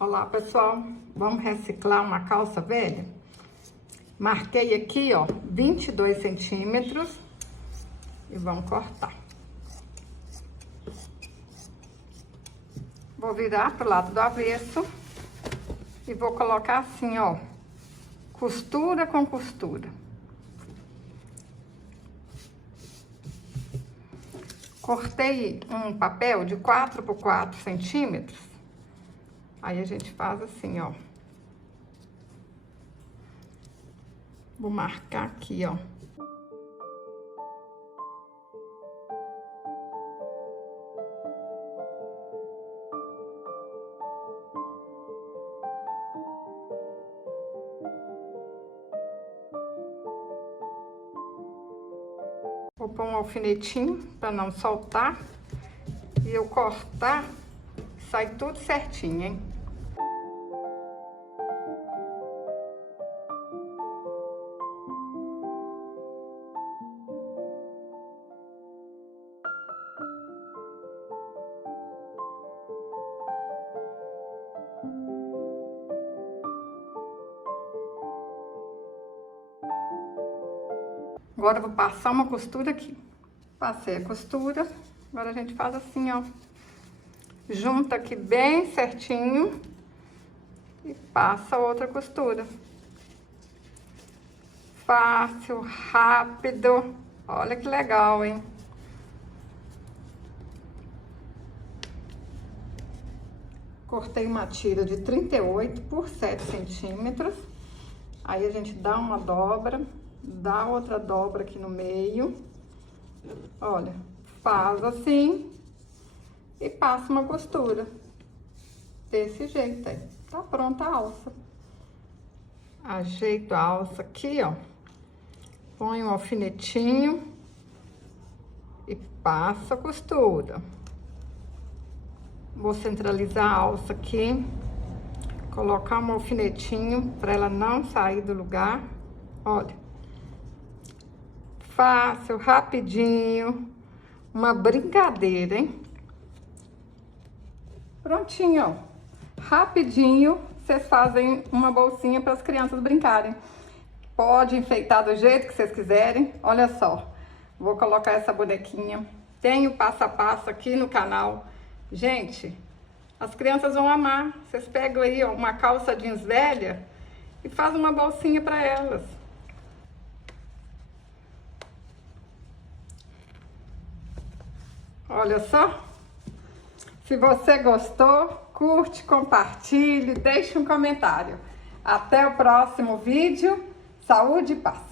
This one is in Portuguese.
Olá, pessoal, vamos reciclar uma calça velha? Marquei aqui, ó, 22 centímetros e vamos cortar. Vou virar pro lado do avesso e vou colocar assim, ó, costura com costura. Cortei um papel de 4 por 4 centímetros. Aí a gente faz assim, ó. Vou marcar aqui, ó. Vou pôr um alfinetinho para não soltar. E eu cortar, sai tudo certinho, hein? Agora eu vou passar uma costura aqui. Passei a costura, agora a gente faz assim, ó. Junta aqui bem certinho e passa outra costura. Fácil, rápido. Olha que legal, hein? Cortei uma tira de 38 por 7 centímetros. Aí a gente dá uma dobra, dá outra dobra aqui no meio. Olha, faz assim e passa uma costura. Desse jeito aí. Tá pronta a alça. Ajeito a alça aqui, ó. Põe um alfinetinho e passa a costura. Vou centralizar a alça aqui. Colocar um alfinetinho para ela não sair do lugar. Olha. Fácil, rapidinho. Uma brincadeira, hein? Prontinho, ó. Rapidinho, vocês fazem uma bolsinha para as crianças brincarem. Pode enfeitar do jeito que vocês quiserem. Olha só, vou colocar essa bonequinha. Tem o passo a passo aqui no canal. Gente, as crianças vão amar. Vocês pegam aí, ó, uma calça jeans velha e fazem uma bolsinha para elas. Olha só. Se você gostou, curte, compartilhe, deixe um comentário. Até o próximo vídeo. Saúde e paz!